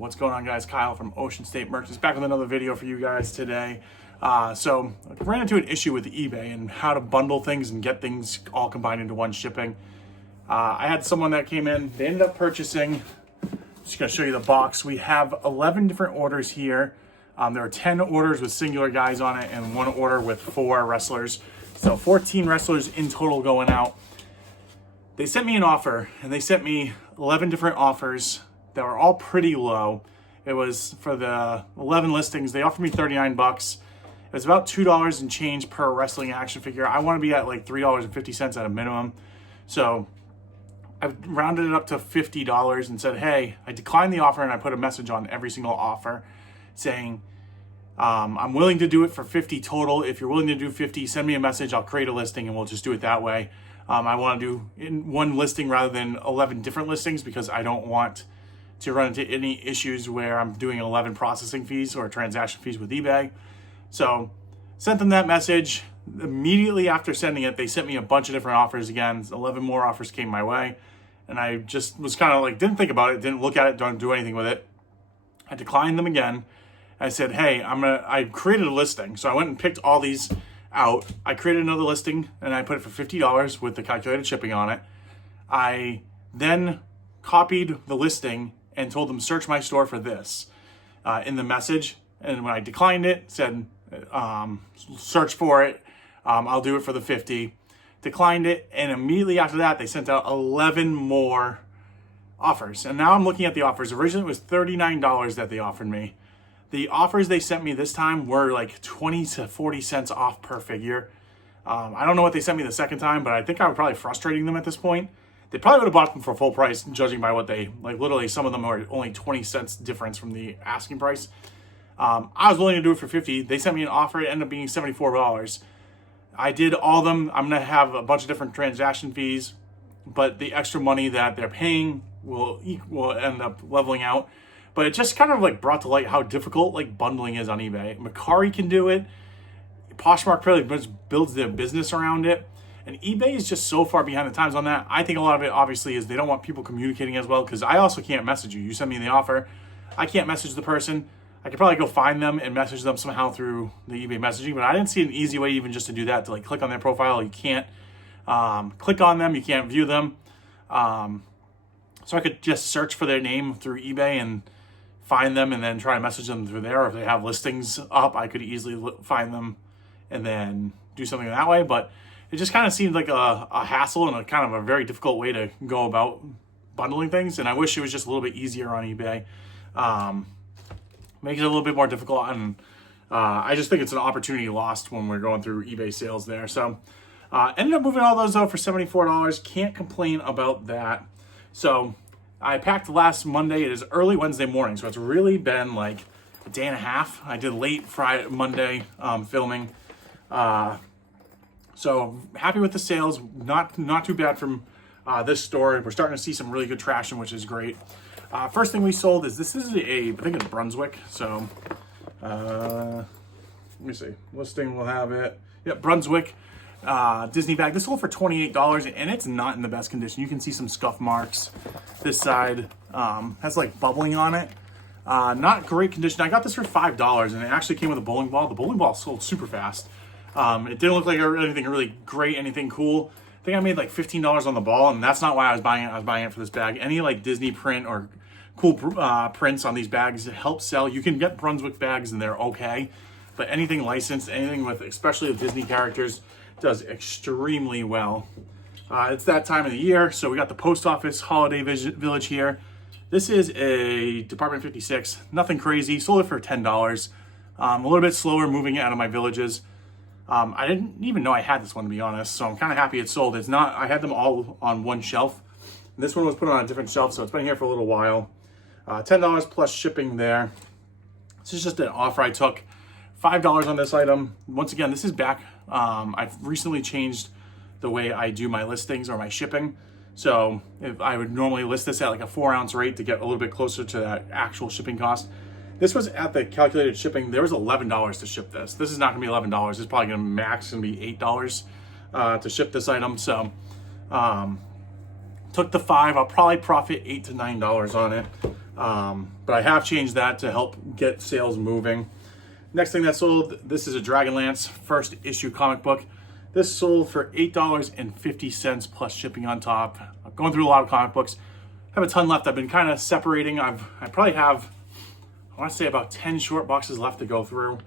What's going on, guys? Kyle from Ocean State Merchants back with another video for you guys today. So I ran into an issue with eBay and how to bundle things and get things all combined into one shipping. I had someone that came in, they ended up purchasing, just gonna show you the box. We have 11 different orders here. There are 10 orders with singular guys on it and one order with 4 wrestlers. So 14 wrestlers in total going out. They sent me an offer and they sent me 11 different offers that were all pretty low. It was for the 11 listings. They offered me 39 bucks. It was about $2 and change per wrestling action figure. I want to be at like $3.50 at a minimum. So I rounded it up to $50 and said, hey, I declined the offer, and I put a message on every single offer saying, I'm willing to do it for 50 total. If you're willing to do 50, send me a message. I'll create a listing and we'll just do it that way. I want to do in one listing rather than 11 different listings because I don't want to run into any issues where I'm doing 11 processing fees or transaction fees with eBay. So sent them that message. Immediately after sending it, they sent me a bunch of different offers again. 11 more offers came my way. And I just was kind of like, didn't think about it, didn't look at it, don't do anything with it. I declined them again. I said, hey, I created a listing. So I went and picked all these out. I created another listing and I put it for $50 with the calculated shipping on it. I then copied the listing and told them search my store for this in the message. And when I declined it, said search for it. I'll do it for the 50. Declined it, and immediately after that, they sent out 11 more offers. And now I'm looking at the offers. Originally, it was $39 that they offered me. The offers they sent me this time were like 20 to 40 cents off per figure. I don't know what they sent me the second time, but I think I was probably frustrating them at this point. They probably would have bought them for full price, judging by what they, like literally some of them are only 20 cents difference from the asking price. I was willing to do it for 50. They sent me an offer. It ended up being $74. I did all of them. I'm going to have a bunch of different transaction fees, but the extra money that they're paying will end up leveling out. But it just kind of like brought to light how difficult like bundling is on eBay. Mercari can do it. Poshmark really builds their business around it. And eBay is just so far behind the times on that. I think a lot of it obviously is they don't want people communicating as well, because I also can't message you. You send me the offer. I can't message the person. I could probably go find them and message them somehow through the eBay messaging, but I didn't see an easy way even just to do that, to like click on their profile. You can't click on them. You can't view them. So I could just search for their name through eBay and find them and then try to message them through there. Or if they have listings up, I could easily find them and then do something that way. But it just kind of seemed like a hassle and a kind of a very difficult way to go about bundling things. And I wish it was just a little bit easier on eBay. Make it a little bit more difficult, and I just think it's an opportunity lost when we're going through eBay sales there. So ended up moving all those out for $74. Can't complain about that. So I packed last Monday. It is early Wednesday morning, so it's really been like a day and a half. I did late Monday filming. So happy with the sales. Not too bad from this store. We're starting to see some really good traction, which is great. First thing we sold is this is I think it's Brunswick. So let me see. Listing will have it. Yep, Brunswick Disney bag. This sold for $28 and it's not in the best condition. You can see some scuff marks. This side has like bubbling on it. Not great condition. I got this for $5 and it actually came with a bowling ball. The bowling ball sold super fast. It didn't look like anything really great, anything cool. I think I made like $15 on the ball, and that's not why I was buying it. I was buying it for this bag. Any like Disney print or cool prints on these bags help sell. You can get Brunswick bags and they're okay, but anything licensed, anything with especially the Disney characters does extremely well. It's that time of the year, so we got the post office holiday village here. This is a Department 56, nothing crazy. Sold it for $10. A little bit slower moving it out of my villages. I didn't even know I had this one, to be honest, so I'm kind of happy it sold. It's not, I had them all on one shelf. This one was put on a different shelf, so it's been here for a little while. $10 plus shipping there. This is just an offer I took. $5 on this item. Once again, this is back. I've recently changed the way I do my listings or my shipping. So if I would normally list this at like a 4-ounce rate to get a little bit closer to that actual shipping cost. This was at the calculated shipping. There was $11 to ship this. This is not gonna be $11. It's probably gonna max and be $8 to ship this item. So took the $5. I'll probably profit $8 to $9 on it. But I have changed that to help get sales moving. Next thing that sold, this is a Dragonlance first issue comic book. This sold for $8.50 plus shipping on top. I'm going through a lot of comic books. I have a ton left. I've been kind of separating. I probably have, I want to say about 10 short boxes left to go through.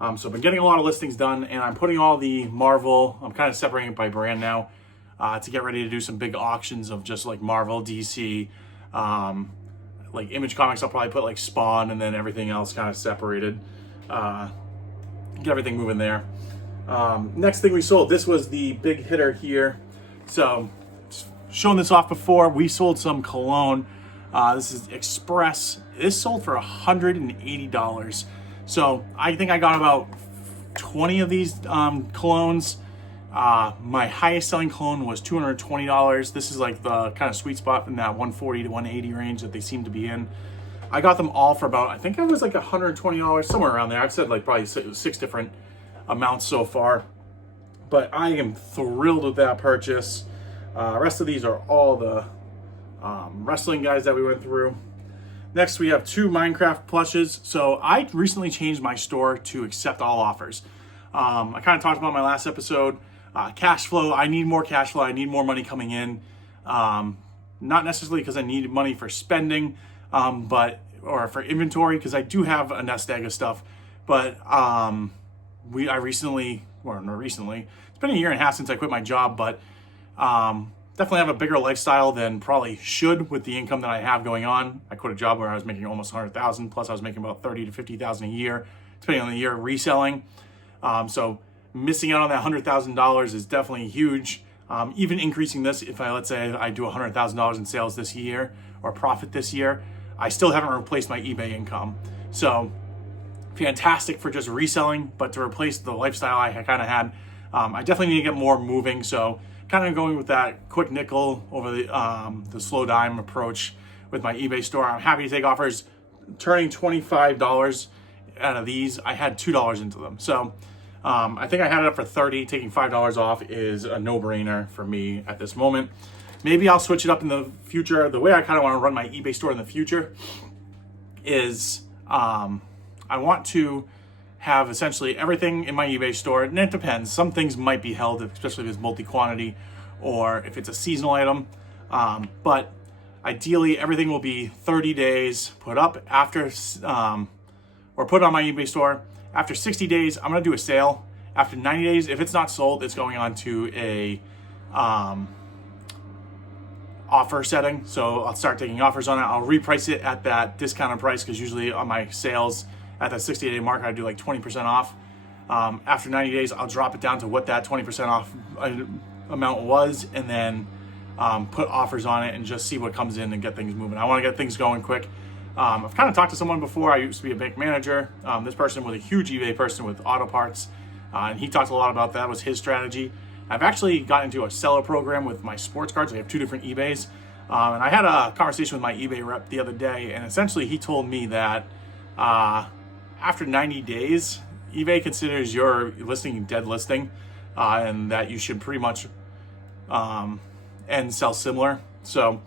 So I've been getting a lot of listings done, and I'm putting all the Marvel, I'm kind of separating it by brand now, to get ready to do some big auctions of just like Marvel, DC, like Image Comics. I'll probably put like Spawn, and then everything else kind of separated. Get everything moving there. Next thing we sold, this was the big hitter here. So, shown this off before, we sold some cologne. This is Express. This sold for $180. So, I think I got about 20 of these colognes. My highest selling cologne was $220. This is like the kind of sweet spot in that 140 to 180 range that they seem to be in. I got them all for about, I think it was like $120, somewhere around there. I've said like probably six different amounts so far, but I am thrilled with that purchase. Rest of these are all the wrestling guys that we went through. Next, we have 2 Minecraft plushes. So I recently changed my store to accept all offers. I kind of talked about my last episode, cash flow. I need more cash flow. I need more money coming in. Not necessarily because I need money for spending, or for inventory, because I do have a nest egg of stuff, but not recently, it's been a year and a half since I quit my job, but definitely have a bigger lifestyle than probably should with the income that I have going on. I quit a job where I was making almost 100,000, plus I was making about 30 to 50,000 a year, depending on the year, reselling. So missing out on that $100,000 is definitely huge. Even increasing this, if let's say I do $100,000 in sales this year or profit this year, I still haven't replaced my eBay income. So fantastic for just reselling, but to replace the lifestyle I kind of had, I definitely need to get more moving. So kind of going with that quick nickel over the slow dime approach with my eBay store. I'm happy to take offers. Turning $25 out of these, I had $2 into them. So I think I had it up for $30. Taking $5 off is a no-brainer for me at this moment. Maybe I'll switch it up in the future. The way I kind of want to run my eBay store in the future is I want to have essentially everything in my eBay store, and it depends. Some things might be held, especially if it's multi-quantity or if it's a seasonal item. But ideally, everything will be 30 days put up after, or put on my eBay store. After 60 days, I'm going to do a sale. After 90 days, if it's not sold, it's going on to a offer setting. So I'll start taking offers on it. I'll reprice it at that discounted price, because usually on my sales at that 60-day mark, I do like 20% off. After 90 days, I'll drop it down to what that 20% off amount was, and then put offers on it and just see what comes in and get things moving. I want to get things going quick. I've kind of talked to someone before. I used to be a bank manager. This person was a huge eBay person with auto parts, and he talked a lot about that was his strategy. I've actually got into a seller program with my sports cards. I have 2 different eBays, and I had a conversation with my eBay rep the other day, and essentially he told me that after 90 days, eBay considers your listing a dead listing, and that you should pretty much end sell similar. So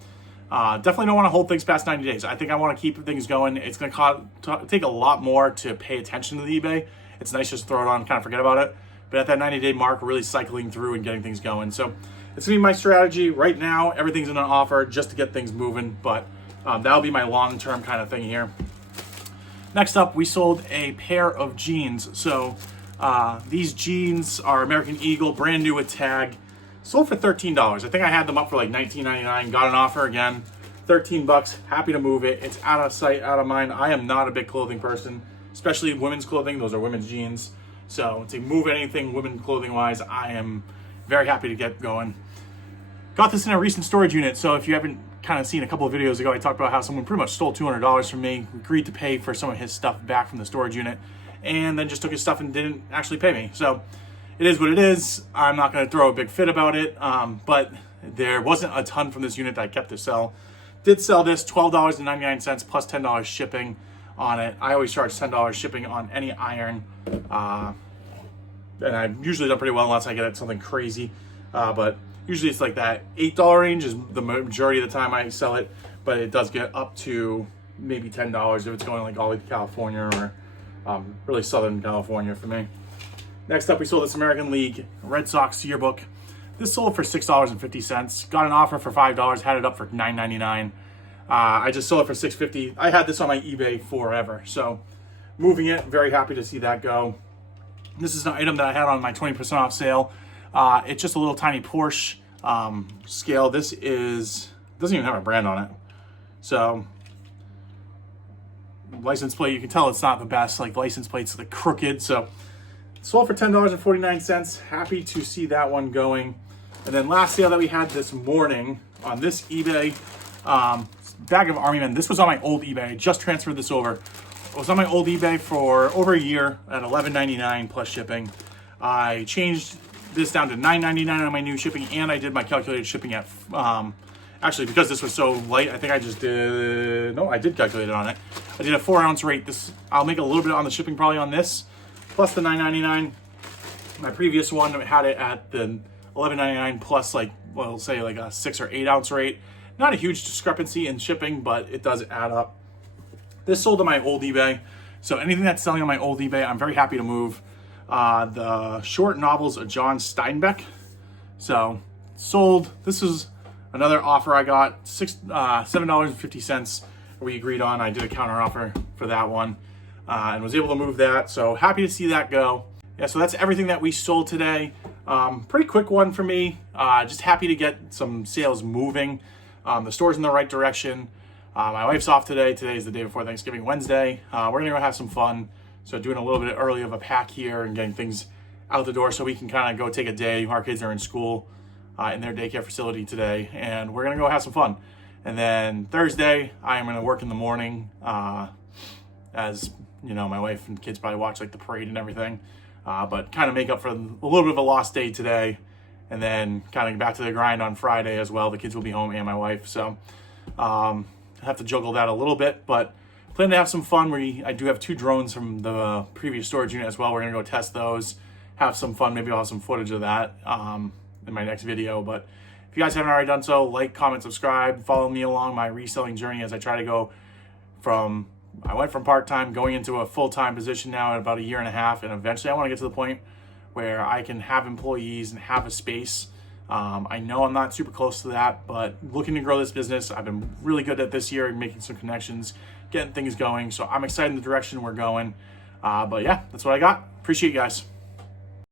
definitely don't want to hold things past 90 days. I think I want to keep things going. It's going to take a lot more to pay attention to the eBay. It's nice just to throw it on and kind of forget about it. But at that 90-day mark, really cycling through and getting things going. So it's going to be my strategy. Right now, everything's in an offer just to get things moving. But that'll be my long-term kind of thing here. Next up, we sold a pair of jeans. So these jeans are American Eagle, brand new with tag. Sold for $13. I think I had them up for like $19.99. Got an offer again, $13. Happy to move it. It's out of sight, out of mind. I am not a big clothing person, especially women's clothing. Those are women's jeans. So to move anything women clothing wise, I am very happy to get going. Got this in a recent storage unit. So if you haven't kind of seen a couple of videos ago, I talked about how someone pretty much stole $200 from me, agreed to pay for some of his stuff back from the storage unit, and then just took his stuff and didn't actually pay me. So it is what it is. I'm not going to throw a big fit about it, but there wasn't a ton from this unit that I kept to sell. Did sell this, $12.99 plus $10 shipping on it. I always charge $10 shipping on any iron, and I've usually done pretty well unless I get it something crazy, but usually it's like that $8 range is the majority of the time I sell it, but it does get up to maybe $10 if it's going like all the way to California or really Southern California for me. Next up, we sold this American League Red Sox yearbook. This sold for $6.50. Got an offer for $5, had it up for $9.99. I just sold it for $6.50. I had this on my eBay forever, so moving it, very happy to see that go. This is an item that I had on my 20% off sale. It's just a little tiny Porsche scale. This doesn't even have a brand on it. So license plate, you can tell it's not the best. Like license plates, the crooked. So sold for $10.49. Happy to see that one going. And then last sale that we had this morning on this eBay bag of Army Men. This was on my old eBay. I just transferred this over. It was on my old eBay for over a year at $11.99 plus shipping. I changed this down to $9.99 on my new shipping, and I did my calculated shipping at actually, because this was so light, I think I just did, no, I did calculate it on it. I did a 4-ounce rate. I'll make a little bit on the shipping probably on this, plus the $9.99. My previous one had it at the $11.99 plus like, well, say like a 6 or 8 ounce rate. Not a huge discrepancy in shipping, but it does add up. This sold on my old eBay. So anything that's selling on my old eBay, I'm very happy to move. The short novels of John Steinbeck. So sold. This is another offer I got, $7.50 we agreed on. I did a counter offer for that one and was able to move that. So happy to see that go. Yeah, so that's everything that we sold today. Pretty quick one for me. Just happy to get some sales moving. The store's in the right direction. My wife's off today. Today's the day before Thanksgiving, Wednesday. We're gonna go have some fun. So doing a little bit early of a pack here and getting things out the door so we can kind of go take a day. Our kids are in school in their daycare facility today, and we're gonna go have some fun. And then Thursday, I am gonna work in the morning, as you know, my wife and kids probably watch like the parade and everything, but kind of make up for a little bit of a lost day today, and then kind of get back to the grind on Friday as well. The kids will be home and my wife, so I have to juggle that a little bit, but plan to have some fun. I do have 2 drones from the previous storage unit as well. We're gonna go test those, have some fun. Maybe I'll have some footage of that in my next video. But if you guys haven't already done so, like, comment, subscribe, follow me along my reselling journey as I try to go I went from part-time going into a full-time position now in about a year and a half, and eventually I want to get to the point where I can have employees and have a space. I know I'm not super close to that, but looking to grow this business. I've been really good at this year and making some connections, getting things going. So I'm excited in the direction we're going. But yeah, that's what I got. Appreciate you guys.